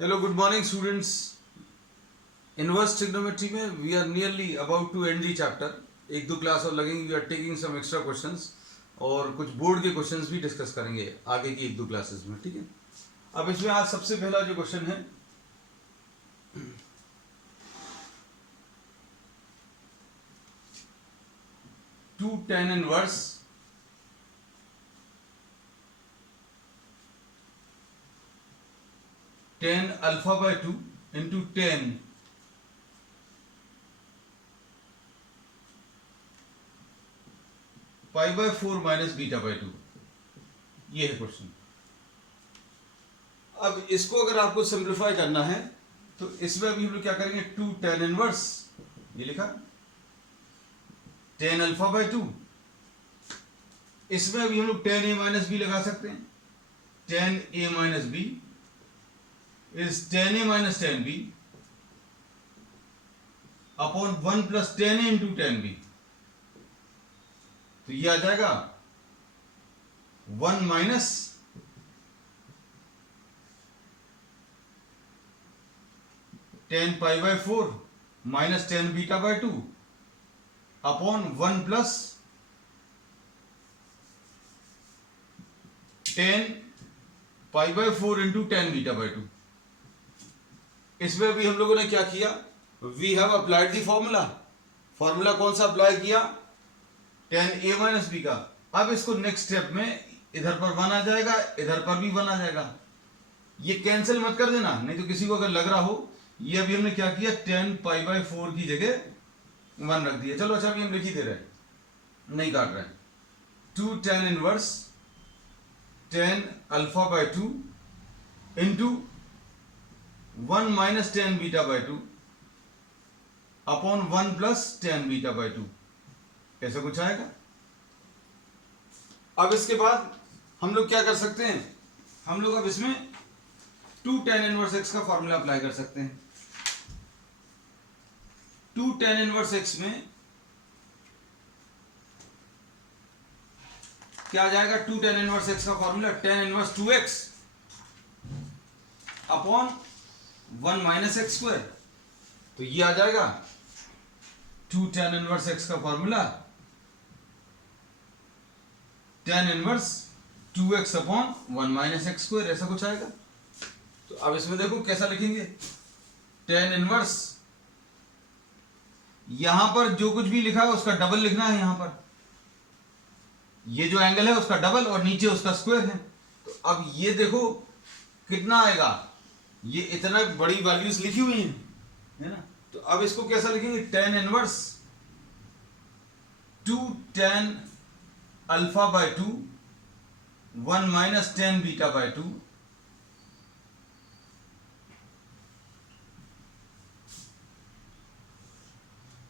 Hello, good morning, students. Inverse trigonometry में we are nearly about to end the chapter. एक दो class और लगेंगी. We are taking some extra questions और कुछ बोर्ड के क्वेश्चंस भी डिस्कस करेंगे आगे की एक दो क्लासेस में. ठीक है. अब इसमें आज सबसे पहला जो क्वेश्चन है, two tan inverse tan alpha by 2 into tan pi by 4 minus beta by 2. ये है क्वेश्चन. अब इसको अगर आपको सिंप्लीफाई करना है तो इसमें अभी हम लोग क्या करेंगे, टू tan इनवर्स, ये लिखा tan अल्फा बाय 2. इसमें अभी हम लोग tan a माइनस बी लगा सकते हैं. tan a minus B is tan a minus tan b upon 1 plus tan a into tan b. तो ये आ जाएगा 1 minus tan pi by 4 minus tan beta by 2 upon 1 plus tan pi by 4 into tan beta by 2. इसमें अभी हम लोगों ने क्या किया, we have applied the formula. Formula कौन सा अप्लाई किया, tan a माइनस बी का. अब इसको नेक्स्ट स्टेप में इधर पर 1 आ जाएगा, इधर पर भी 1 आ जाएगा. ये कैंसिल मत कर देना, नहीं तो किसी को अगर लग रहा हो. ये अभी हमने क्या किया, tan पाई बाय 4 की जगह 1 रख दिया. चलो अच्छा, अभी हम लिख ही दे रहे हैं, नहीं काट रहे हैं. Two tan inverse tan alpha by 2 into 1 minus tan beta by 2 upon 1 plus tan beta by 2. ऐसा कुछ आएगा. अब इसके बाद हम लोग क्या कर सकते हैं, हम लोग अब इसमें टू tan इनवर्स x का फॉर्मूला अप्लाई कर सकते हैं. टू tan इनवर्स x में क्या आ जाएगा, टू tan इनवर्स x का formula tan inverse 2x upon 1 minus x square. तो ये आ जाएगा टू tan इनवर्स x का formula tan inverse 2x upon 1 minus x square. ऐसा कुछ आएगा. तो अब इसमें देखो कैसा लिखेंगे, tan इनवर्स, यहां पर जो कुछ भी लिखा है उसका डबल लिखना है. यहां पर ये जो एंगल है उसका डबल और नीचे उसका स्क्वायर है. तो अब ये देखो कितना आएगा, ये इतना बड़ी वैल्यूज लिखी हुई है ना. तो अब इसको कैसा लिखेंगे, tan inverse two tan alpha by 2 1 minus tan beta by 2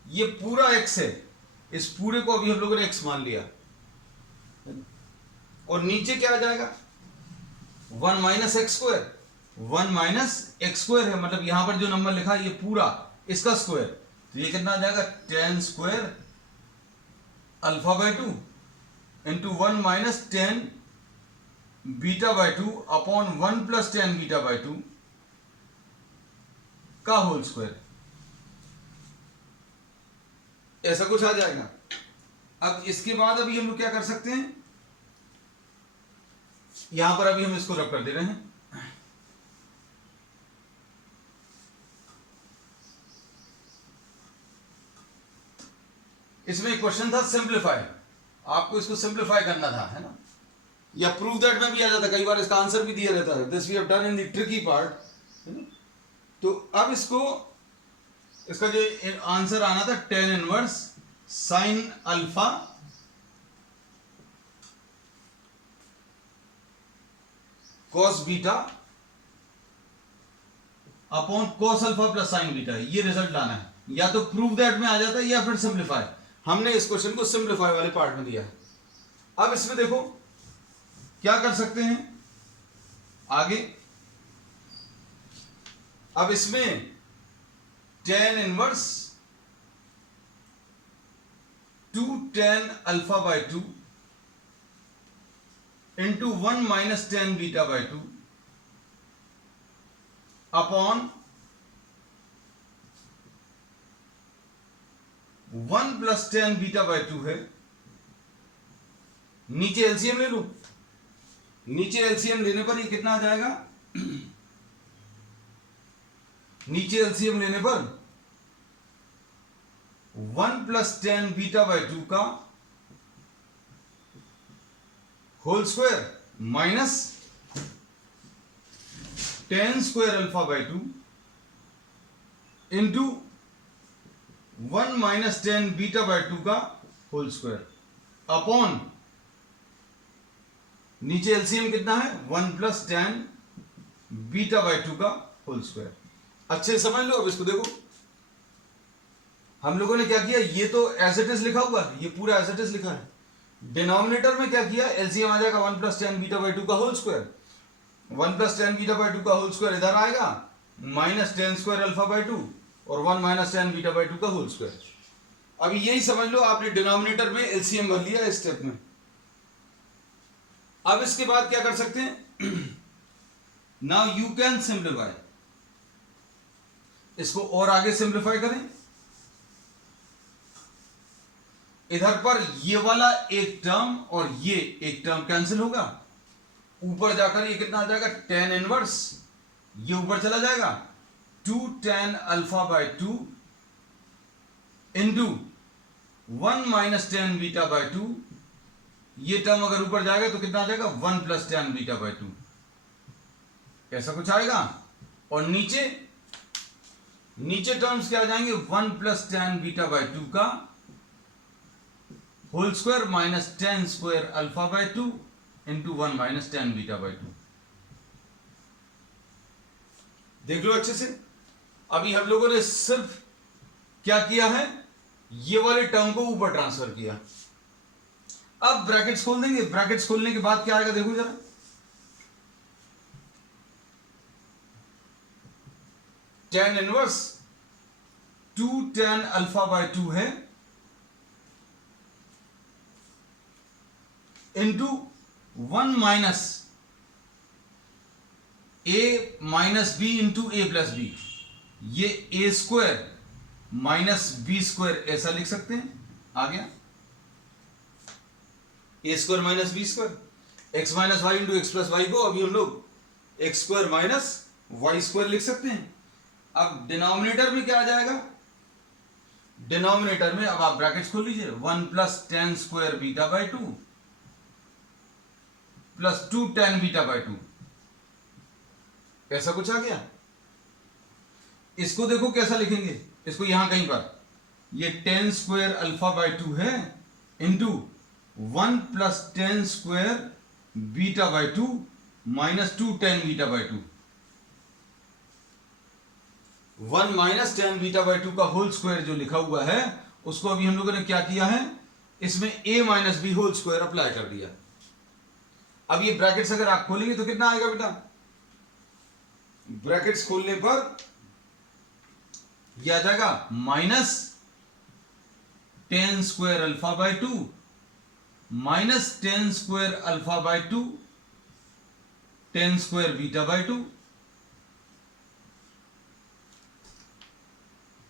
ये पूरा x है. इस पूरे को अभी हम लोगों ने x मान लिया. और नीचे क्या आ जाएगा, 1 minus x square. 1 minus x square है, मतलब यहां पर जो नंबर लिखा है ये पूरा इसका स्क्वायर. तो ये कितना आ जाएगा, tan square alpha by 2 into 1 minus tan beta by 2 upon 1 plus tan beta by 2 का होल स्क्वायर. ऐसा कुछ आ जाएगा. अब इसके बाद अभी हम लोग क्या कर सकते हैं, यहां पर अभी हम इसको रब कर दे रहे हैं. इसमें एक क्वेश्चन था सिंप्लीफाई, आपको इसको सिंप्लीफाई करना था, है ना, या प्रूव दैट में भी आ जाता. कई बार इसका आंसर भी दिया रहता है, this we have done in the tricky part. तो अब इसको, इसका जो आंसर आना था, tan inverse sine alpha cos beta upon cos alpha plus sine beta. ये रिजल्ट आना है. या तो प्रूव दैट में आ जाता है या फिर सिंप्लीफाई. हमने इस क्वेश्चन को सिंप्लीफाई वाले पार्ट में दिया है. अब इसमें देखो क्या कर सकते हैं आगे. अब इसमें tan inverse two tan alpha by 2 into 1 minus tan beta by 2 upon 1 plus 10 beta by 2 है। नीचे एलसीएम ले लो, नीचे एलसीएम लेने पर ये कितना आ जाएगा, नीचे एलसीएम लेने पर 1 प्लस 10 बीटा बाय 2 का whole square minus 10 square alpha by 2 into 1 minus 10 beta by 2 का होल स्क्वायर अपॉन नीचे एलसीएम कितना है 1 प्लस 10 बीटा बाय 2 का होल स्क्वायर। अच्छे से समझ लो। अब इसको देखो, हम लोगों ने क्या किया, ये तो एज इट इज लिखा हुआ है, ये पूरा एज इट इज लिखा है। डिनोमिनेटर में क्या किया, एलसीएम आ जाएगा 1 प्लस 10 बीटा बाय 2 का whole square. 1 plus 10 beta by 2 का होल स्क्वायर इधर आएगा, माइनस 10 स्क्वायर अल्फा बाय 2 और 1 माइनस 10 बीटा बाय 2 का होल स्क्वायर। अभी यही समझ लो, आपने डिनोमिनेटर में एलसीएम भर लिया इस स्टेप में। अब इसके बाद क्या कर सकते हैं, नाउ यू कैन सिंप्लीफाई, इसको और आगे सिंप्लीफाई करें। इधर पर ये वाला एक टर्म और ये एक टर्म कैंसिल होगा, ऊपर जाकर ये कितना आ जाएगा, tan इनवर्स, ये ऊपर चला जाएगा 2 tan alpha by 2 into 1 minus 10 beta by 2, ये टर्म अगर ऊपर जाएगा तो कितना आ जाएगा 1 प्लस 10 बीटा बाय 2, ऐसा कुछ आएगा। और नीचे नीचे टर्म्स क्या आ जाएंगे, 1 प्लस 10 बीटा बाय 2 का whole square minus 10 square alpha by 2 into 1 minus 10 beta by 2। देख लो अच्छे से। अभी हम लोगों ने सिर्फ क्या किया है, ये वाले टर्म को ऊपर ट्रांसफर किया। अब ब्रैकेट्स खोल देंगे, ब्रैकेट्स खोलने के बाद क्या आएगा देखो जरा, tan inverse 2 tan alpha by 2 है into 1 minus a minus B into A plus B, ये A square minus B square ऐसा लिख सकते हैं। आ गया A square minus B square, X minus Y into X plus Y को अभी हम लोग X square minus Y square लिख सकते हैं। अब डिनोमिनेटर में क्या आ जाएगा, डिनोमिनेटर में अब आप ब्रैकेट्स खोल लीजिए, 1 plus 10 square beta by 2 plus 2 tan beta by 2, ऐसा कुछ आ गया। इसको देखो कैसा लिखेंगे, इसको यहां कहीं पर, ये 10 स्क्वायर अल्फा बाय 2 है into 1 plus 10 square beta by 2 minus 2 tan beta by 2, 1 minus 10 beta by 2 का होल स्क्वायर जो लिखा हुआ है उसको अभी हम लोगों ने क्या किया है, इसमें a minus B whole square apply कर दिया। अब ये ब्रैकेट्स अगर आप खोलेंगे तो कितना आएगा बेटा, ब्रैकेट्स खोलने पर यह आ जाएगा minus 10 square alpha by 2 minus 10 square alpha by 2 10 square beta by 2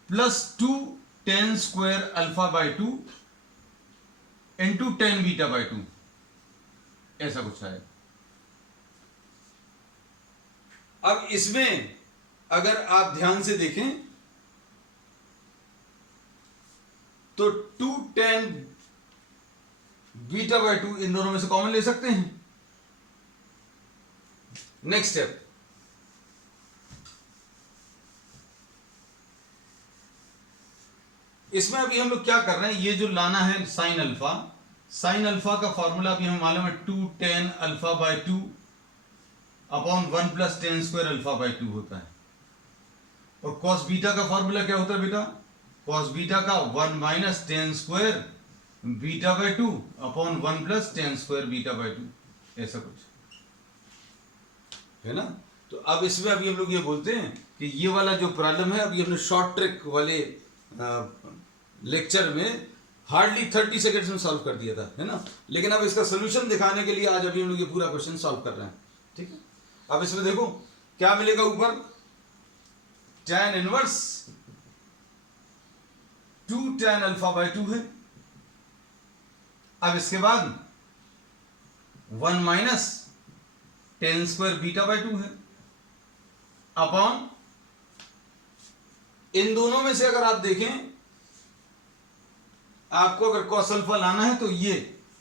plus 2 10 square alpha by 2 into 10 beta by 2, ऐसा कुछ है। अब इसमें अगर आप ध्यान से देखें तो 2 tan बीटा बाय 2 इन दोनों में से कॉमन ले सकते हैं। नेक्स्ट स्टेप, इसमें अभी हम लोग क्या कर रहे हैं, ये जो लाना है साइन अल्फा, साइन अल्फा का फॉर्मूला अभी हमें मालूम है 2 tan alpha by 2 upon 1 plus 10 square alpha by 2 होता है। और कॉस बीटा का फॉर्मूला क्या होता है बेटा, कॉस बीटा का 1 minus 10 square beta by 2 upon 1 plus 10 square beta by 2, ऐसा कुछ है ना। तो अब इसमें अभी हम लोग ये बोलते हैं कि ये वाला जो प्रॉब्लम है, अभी हमने शॉर्ट ट्रिक वाले लेक्चर में हार्डली 30 सेकेंड्स में सॉल्व कर दिया था, है ना। लेकिन अब इसका सोल्यूशन दिखाने के लिए आज अभी हम लोग ये पूरा क्वेश्चन सॉल्व कर रहे हैं, ठीक है। अब इसमें देखो क्या मिलेगा, ऊपर tan inverse 2 tan alpha by 2 है। अब इसके बाद 1 minus tan square beta by 2 है अपॉन, इन दोनों में से अगर आप देखें, आपको अगर cos अल्फा लाना है तो ये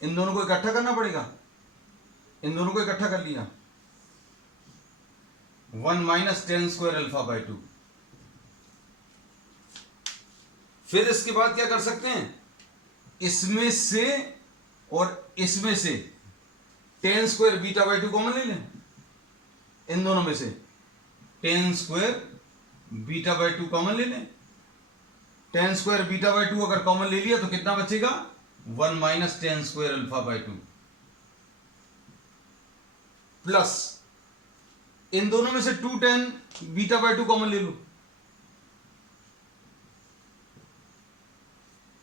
इन दोनों को इकट्ठा करना पड़ेगा। इन दोनों को इकट्ठा कर लिया, 1 minus tan square alpha by 2। फिर इसके बाद क्या कर सकते हैं, इसमें से और इसमें से tan square beta by 2 common ले लें। इन दोनों में से tan square beta by 2 common ले लें। tan स्क्वायर बीटा बाय 2 अगर कॉमन ले लिया तो कितना बचेगा, 1 minus tan square alpha by 2 plus, इन दोनों में से 2 tan बीटा बाय 2 कॉमन ले लो।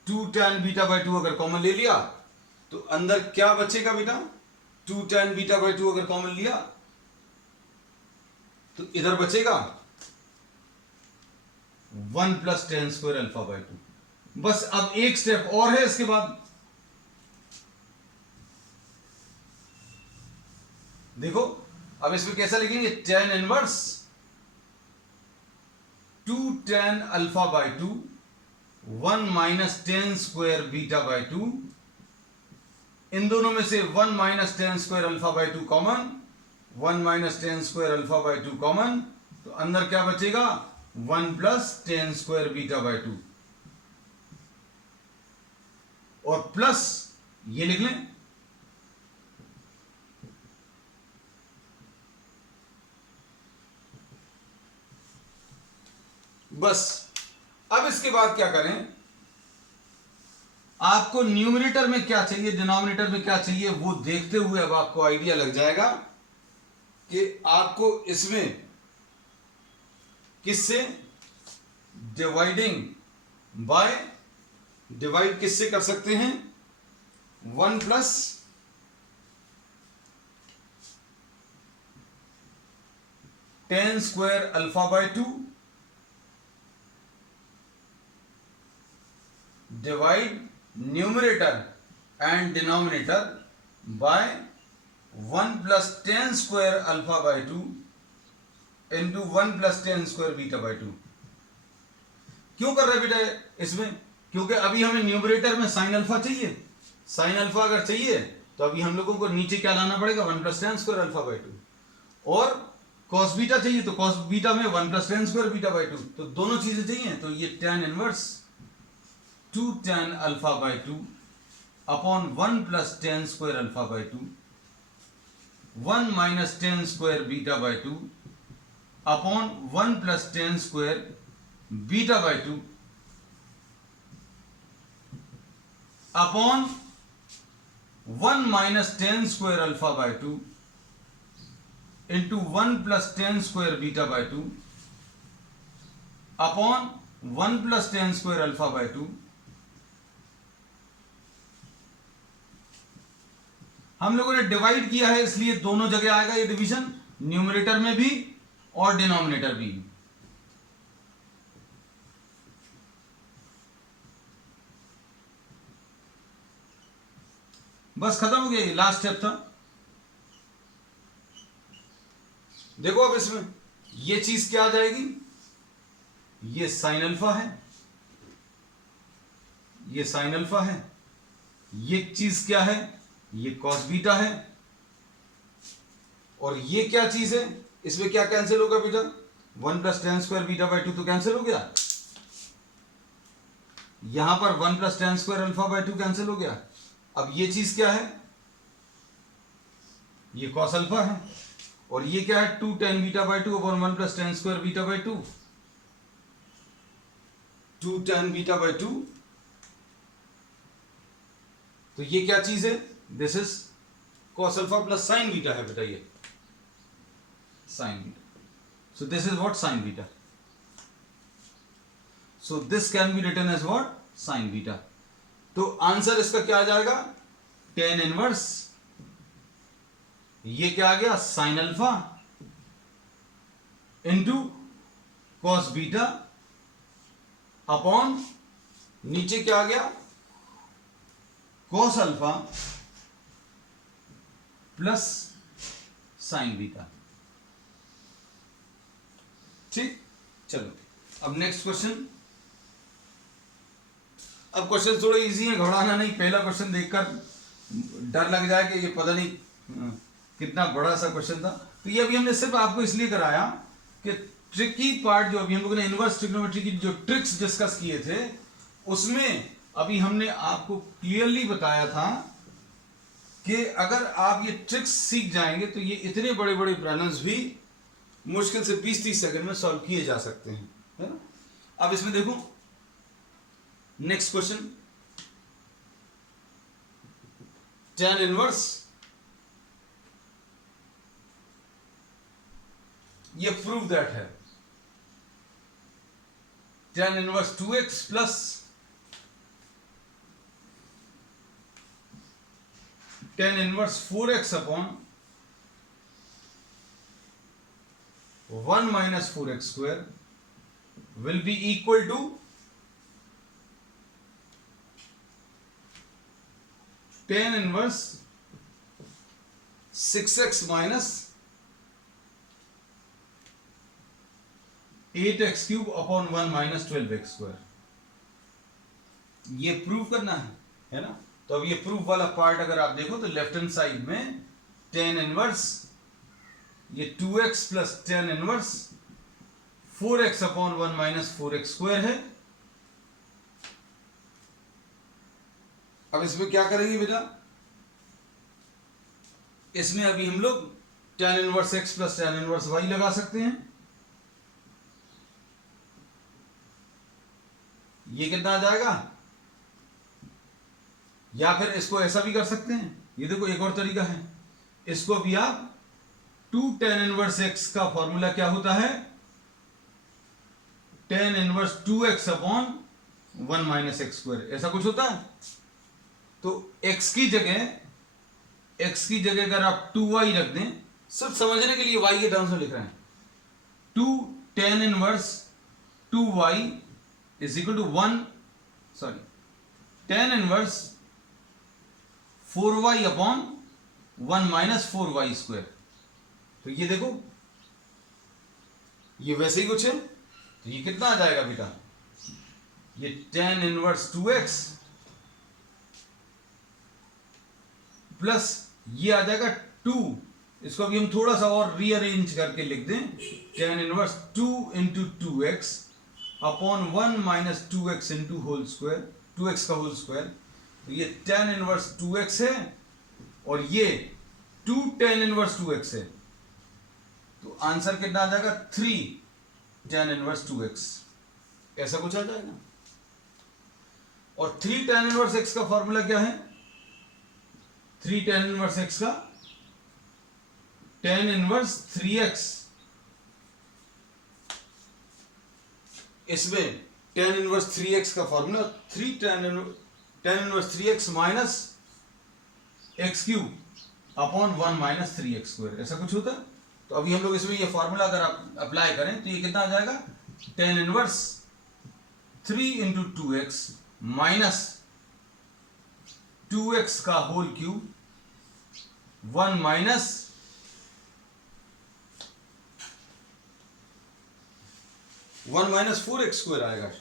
2 tan बीटा बाय 2 अगर कॉमन ले लिया तो अंदर क्या बचेगा बेटा, 2 tan बीटा बाय 2 अगर कॉमन लिया तो इधर बचेगा 1 plus tan square alpha by 2। बस अब एक स्टेप और है इसके बाद, देखो अब इसमें कैसा लिखेंगे, tan inverse 2 tan alpha by 2 1 minus tan square beta by 2। इन दोनों में से 1 minus tan square alpha by 2 common, 1 minus tan square alpha by 2 common, तो अंदर क्या बचेगा, 1 plus tan square beta by 2 और प्लस ये लिख लें बस। अब इसके बाद क्या करें, आपको न्यूमरेटर में क्या चाहिए, डिनोमिनेटर में क्या चाहिए, वो देखते हुए अब आपको आइडिया लग जाएगा कि आपको इसमें किससे डिवाइडिंग बाय, डिवाइड किससे कर सकते हैं, 1 plus tan square alpha by 2 divide numerator and denominator by 1 plus tan square alpha by 2 into 1 plus tan square beta by 2। क्यों कर रहे बेटा इसमें, क्योंकि अभी हमें न्यूमरेटर में साइन अल्फा चाहिए। साइन अल्फा अगर चाहिए तो अभी हम लोगों को नीचे क्या लाना पड़ेगा, 1 plus tan square alpha by 2। और cos बीटा चाहिए तो cos बीटा में 1 plus tan square beta by 2। तो दोनों चीजें चाहिए, तो ये tan inverse 2 tan alpha by 2 upon 1 plus tan square alpha by 2, 1 minus tan square beta by 2 upon 1 plus tan square beta by 2 upon 1 minus tan square alpha by 2 into 1 plus tan square beta by 2 upon 1 plus tan square alpha by 2। हम लोगों ने divide किया है इसलिए दोनों जगह आएगा ये डिवीजन, न्यूमरेटर में भी और डिनोमिनेटर भी। बस खत्म हो गया, ये लास्ट स्टेप था। देखो अब इसमें ये चीज क्या आ जाएगी, ये साइन अल्फा है, ये साइन अल्फा है, ये चीज क्या है, ये कॉस बीटा है, और ये क्या चीज है, इसमें क्या कैंसिल होगा बेटा, 1 plus tan square beta by 2 तो कैंसिल हो गया। यहां पर 1 plus tan square alpha by 2 cancel हो गया। अब ये चीज क्या है, ये कॉस अल्फा है, और ये क्या है, 2 tan beta by 2 upon 1 plus tan square beta by 2, 2 tan beta by 2। तो ये क्या चीज है, this is cos alpha plus sine beta है बेटा, ये sine beta. So this is what, sine beta. So this can be written as what, sine beta. तो answer इसका क्या आ जाएगा, tan इनवर्स, ये क्या आ गया, sine alpha into cos beta upon नीचे क्या आ गया, cos alpha plus sine beta. ठीक, चलो अब नेक्स्ट क्वेश्चन। अब क्वेश्चन थोड़े इजी है, घबराना नहीं। पहला क्वेश्चन देखकर डर लग जाए कि ये पता नहीं कितना बड़ा सा क्वेश्चन था। तो ये अभी हमने सिर्फ आपको इसलिए कराया कि ट्रिकी पार्ट जो अभी हम लोगों ने इनवर्स ट्रिग्नोमेट्री की जो ट्रिक्स डिस्कस किए थे, उसमें अभी हमने आपको क्लियरली बताया था कि अगर आप ये ट्रिक्स सीख जाएंगे तो ये इतने बड़े बड़े प्रॉब्लम्स भी मुश्किल से 20-30 सेकंड में सॉल्व किए जा सकते हैं, है ना। अब इसमें देखो नेक्स्ट क्वेश्चन, tan इनवर्स, ये प्रूव दैट है tan inverse 2x plus tan inverse 4x upon 1 minus 4x square will be equal to tan inverse 6x minus 8x cube upon 1 minus 12x square। ये prove करना है ना। तो अब ये proof वाला पार्ट अगर आप देखो तो लेफ्ट हैंड साइड में tan इनवर्स ये 2x plus tan inverse 4x upon 1 minus 4x square है। अब इसमें क्या करेंगे बेटा, इसमें अभी हम लोग tan inverse x plus tan inverse y लगा सकते हैं। ये कितना आ जाएगा, या फिर इसको ऐसा भी कर सकते हैं। ये देखो एक और तरीका है, इसको भी आप 2 tan इनवर्स x का फॉर्मूला क्या होता है, tan inverse 2x upon 1 minus x square, ऐसा कुछ होता है। तो x की जगह अगर आप 2y रख दें, सिर्फ समझने के लिए y के टर्म्स में लिख रहे हैं, 2 tan inverse 2y is equal to tan inverse 4y upon 1 minus 4y square. तो ये देखो ये वैसे ही कुछ है। तो ये कितना आ जाएगा बेटा, ये tan इनवर्स 2x प्लस ये आ जाएगा 2, इसको अभी हम थोड़ा सा और रीअरेंज करके लिख दें, tan inverse 2 into 2x upon 1 minus 2x into whole square, 2x का होल स्क्वायर। तो ये tan इनवर्स 2x है और ये 2 tan इनवर्स 2x है। तो आंसर कितना आ जाएगा, 3 tan इनवर्स 2x, ऐसा कुछ आ जाएगा। और 3 tan इनवर्स x का फॉर्मूला क्या है, 3 tan इनवर्स x का tan इनवर्स 3x, इसमें tan इनवर्स 3x का formula 3 tan inverse 3x minus x cube upon 1 minus 3x square, ऐसा कुछ होता है। तो अभी हम लोग इसमें ये फॉर्मूला अगर आप अप्लाई करें तो ये कितना आ जाएगा, tan inverse 3 into 2x minus 2x का whole cube 1 minus 4x square आएगा।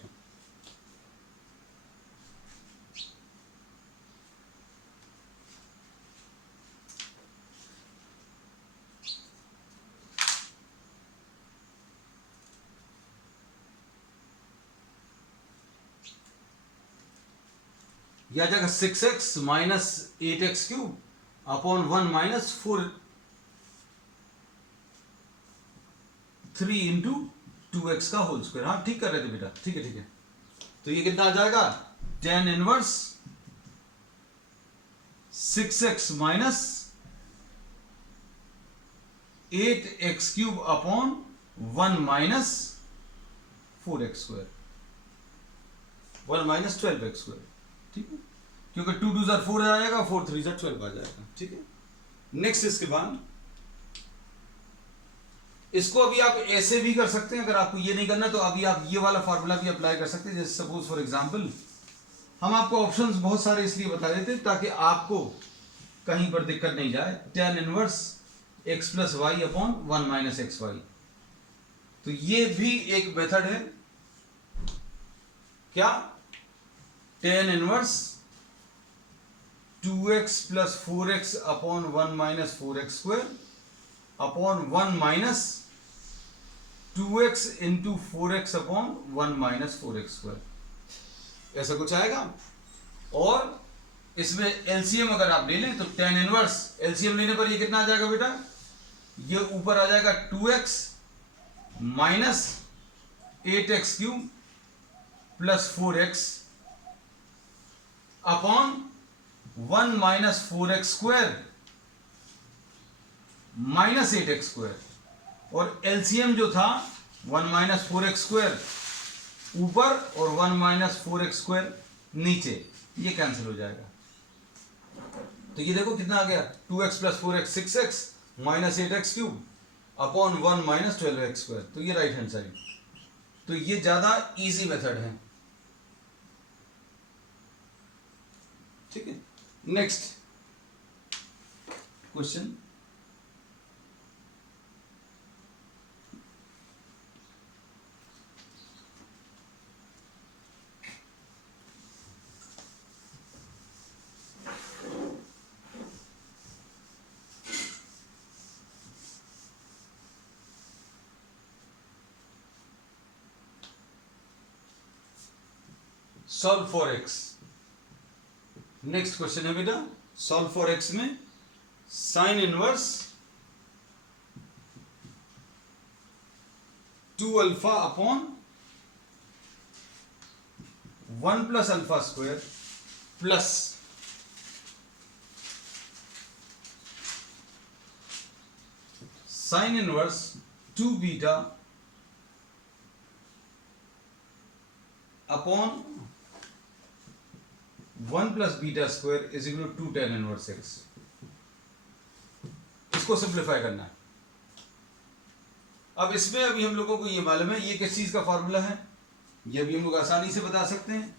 यह आ जाएगा 6x minus 8x cube upon 1 minus 3 into 2x का होल स्क्वायर। हाँ ठीक कर रहे थे बेटा, ठीक है ठीक है। तो ये कितना आ जाएगा, tan inverse 6x minus 8x cube upon 1 minus 4x square, 1 minus 12x square, ठीक है। क्योंकि 2 2 जार 4 आ जाएगा, 4 3 जार 12 आ जाएगा, ठीक है। नेक्स्ट इसके बाद इसको अभी आप ऐसे भी कर सकते हैं, अगर आपको ये नहीं करना तो अभी आप ये वाला फॉर्मूला भी अप्लाई कर सकते हैं। जैसे सपोज फॉर एग्जांपल हम आपको ऑप्शंस बहुत सारे इसलिए बता देते हैं ताकि आपको कहीं पर दिक्कत नहीं जाए। tan inverse x plus Y upon 1 minus X Y, तो ये भी एक मेथड है। क्या? tan inverse 2x plus 4x upon 1 minus 4x square upon 1 minus 2x into 4x upon 1 minus 4x square, ऐसा कुछ आएगा। और इसमें एलसीएम अगर आप ले लें तो tan इनवर्स, एलसीएम लेने पर ये कितना आ जाएगा बेटा? ये ऊपर आ जाएगा 2x minus 8x cube plus 4x upon 1 minus 4x square minus 8x square. और एलसीएम जो था 1 माइनस 4x स्क्वायर ऊपर और 1 माइनस 4x स्क्वायर नीचे, ये कैंसिल हो जाएगा। तो ये देखो कितना आ गया, 2x plus 4x 6x minus 8x cube upon 1 minus 12x square, तो ये राइट हैंड साइड। तो ये ज्यादा इजी मेथड है। ठीक है, next question. Solve for X, next question है बेटा। सॉल्व फॉर एक्स में sine inverse 2 alpha upon 1 plus alpha square plus sine inverse 2 beta upon 1 plus beta square is equal to 2 tan inverse X. इसको simplify करना है। अब इसमें अभी हम लोगों को ये मालूम है ये किस चीज का फॉर्मूला है, ये भी हम लोग आसानी से बता सकते हैं।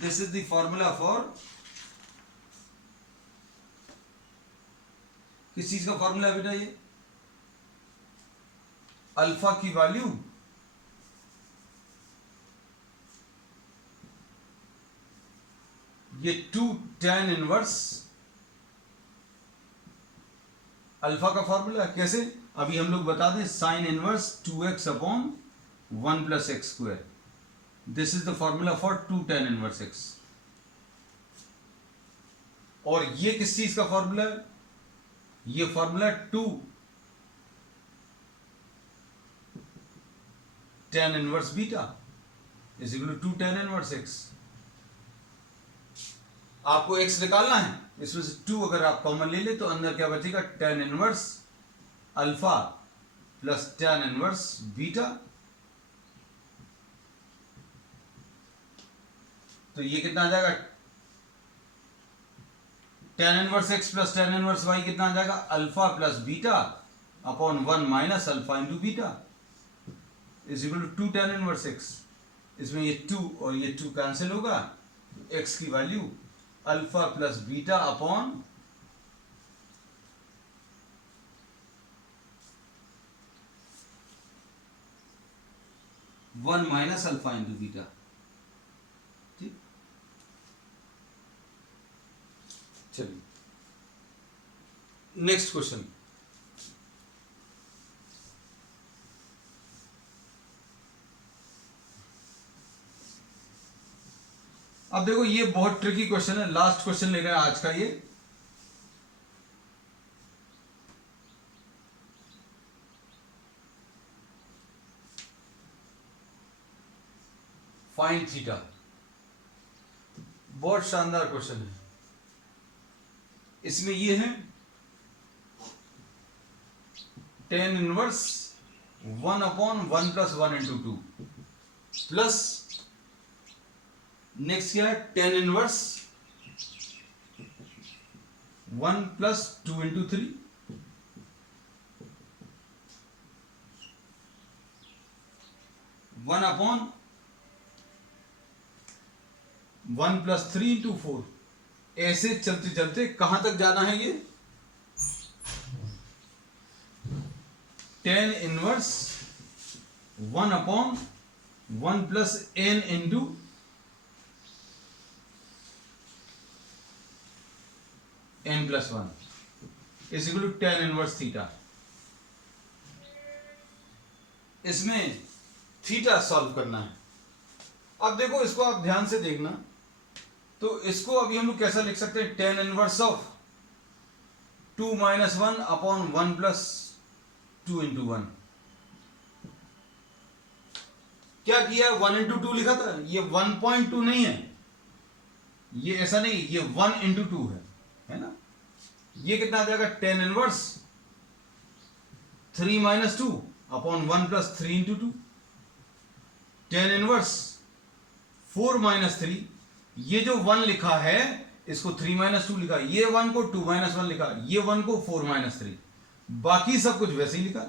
This is the formula for, किस चीज का फॉर्मूला है बेटा? ये अल्फा की वैल्यू ये 2 tan इनवर्स अल्फा का फॉर्मूला कैसे, अभी हम लोग बता दें। Sine inverse 2x upon 1 plus X square, this is the formula for 2 tan inverse X. और ये किस चीज का फॉर्मूला है? ये formula 2 tan inverse beta is equal to 2 tan inverse X. आपको x निकालना है, इसमें से 2 अगर आप कॉमन ले ले तो अंदर क्या बचेगा? tan inverse alpha plus tan inverse beta. तो ये कितना आ जाएगा? tan inverse x plus tan inverse y कितना आ जाएगा? Alpha plus beta upon 1 minus alpha into beta is equal to 2 tan inverse x। इसमें ये 2 और ये 2 कैंसिल होगा, x की value alpha plus beta upon 1 minus alpha into beta. ठीक, चलिए नेक्स्ट क्वेश्चन। अब देखो ये बहुत ट्रिकी क्वेश्चन है, लास्ट क्वेश्चन ले रहे हैं आज का ये। फाइंड थीटा, बहुत शानदार क्वेश्चन है। इसमें ये है tan inverse 1 upon 1 plus 1 into 2 plus next क्या है? tan inverse 1 plus 2 into 3 1 upon 1+3 × 4। ऐसे चलते चलते कहां तक जाना है ये? tan inverse 1 upon 1 plus n into n+1 is equal to tan inverse theta. इसमें थीटा सॉल्व करना है। अब देखो, इसको आप ध्यान से देखना। तो इसको अभी हम लोग कैसा लिख सकते हैं? tan inverse of 2 - 1 upon 1 + 2 × 1। क्या किया? 1 × 2 लिखा था। ये 1.2 नहीं है, ये ऐसा नहीं, ये 1 × 2 है ना। ये कितना आ जाएगा? tan inverse 3 - 2 upon 1 + 3 × 2। tan inverse 4 - 3, ये जो 1 लिखा है इसको 3 - 2 लिखा, ये 1 को 2 - 1 लिखा, ये 1 को 4 - 3, बाकी सब कुछ वैसे ही लिखा।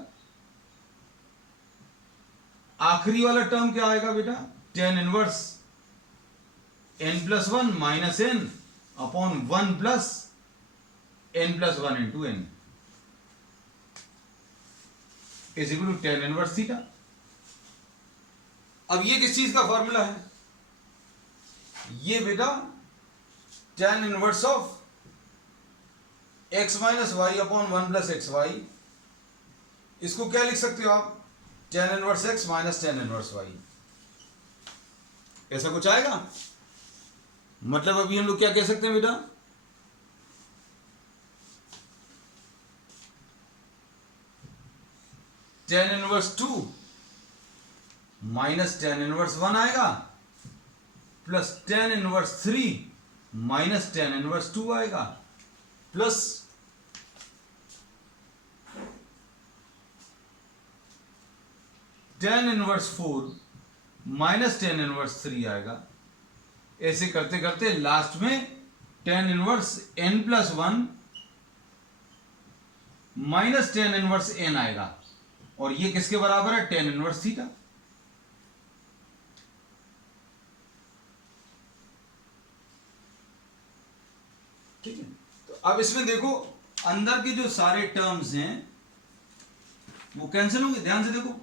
आखिरी वाला टर्म क्या आएगा बेटा? tan inverse n+1 - n upon 1 + n+1 × n is equal to tan inverse theta. अब ये किस चीज का फॉर्मूला है? ये बेटा tan inverse of x - y upon 1 + xy। इसको क्या लिख सकते हो आप? tan inverse x minus tan inverse y। ऐसा कुछ आएगा? मतलब अभी हम लोग क्या कह सकते हैं बेटा? tan inverse 2 minus tan inverse 1 आएगा, plus tan inverse 3 minus tan inverse 2 आएगा, plus tan inverse 4 minus tan inverse 3 आएगा। ऐसे करते करते लास्ट में tan inverse n+1 minus tan inverse n आएगा, और ये किसके बराबर है? tan inverse theta. ठीक है, तो अब इसमें देखो, अंदर के जो सारे टर्म्स हैं वो कैंसिल होंगे। ध्यान से देखो,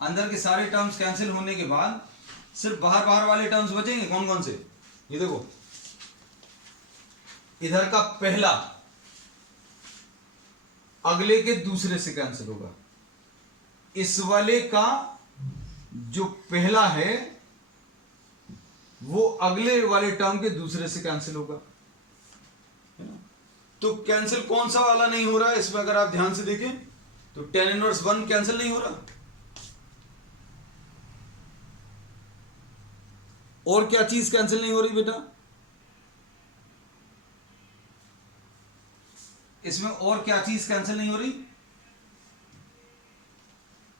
अंदर के सारे टर्म्स कैंसिल होने के बाद सिर्फ बाहर बाहर वाले टर्म्स बचेंगे। कौन कौन से? ये देखो, इधर का पहला अगले के दूसरे से कैंसिल होगा। इस वाले का जो पहला है वो अगले वाले टर्म के दूसरे से कैंसिल होगा, है ना। तो कैंसिल कौन सा वाला नहीं हो रहा है इसमें? अगर आप ध्यान से देखें तो tan इनवर्स 1 कैंसिल नहीं हो रहा। और क्या चीज कैंसिल नहीं हो रही बेटा इसमें? और क्या चीज कैंसिल नहीं हो रही?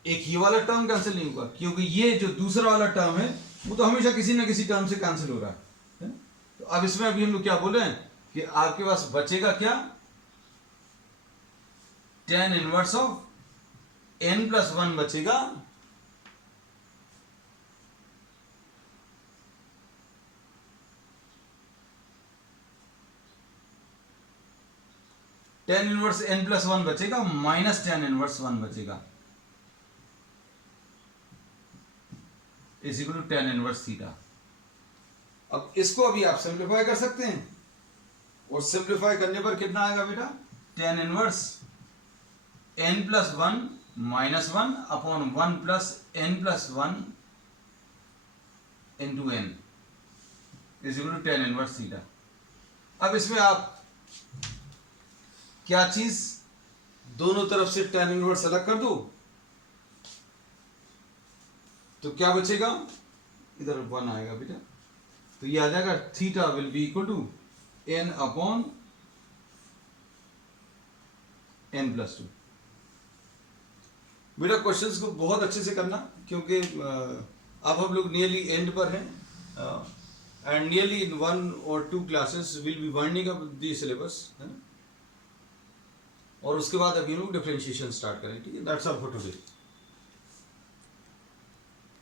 एक ये वाला टर्म कैंसिल नहीं होगा, क्योंकि ये जो दूसरा वाला टर्म है वो तो हमेशा किसी ना किसी टर्म से कैंसिल हो रहा है। तो अब इसमें अभी हम लोग क्या बोले हैं कि आपके पास बचेगा क्या? tan इनवर्स ऑफ n+1 बचेगा, tan इनवर्स n+1 बचेगा माइनस tan इनवर्स 1 बचेगा, is equal to tan inverse theta. अब इसको अभी आप सिंप्लीफाई कर सकते हैं, और सिंप्लीफाई करने पर कितना आएगा बेटा? tan inverse n+1 minus 1 upon 1 plus n+1 into n is equal to tan inverse theta. अब इसमें आप क्या चीज, दोनों तरफ से tan इनवर्स अलग कर दो, तो क्या बचेगा? इधर 1 आएगा बेटा, तो ये आ जाएगा theta will be equal to n upon n+2। बेटा क्वेश्चंस को बहुत अच्छे से करना, क्योंकि अब हम लोग नियरली एंड पर हैं, and nearly in 1 or 2 classes will be winding up the syllabus, है ना। और उसके बाद अभी हम लोग डिफरेंशिएशन स्टार्ट करें, ठीक है। That's all for today.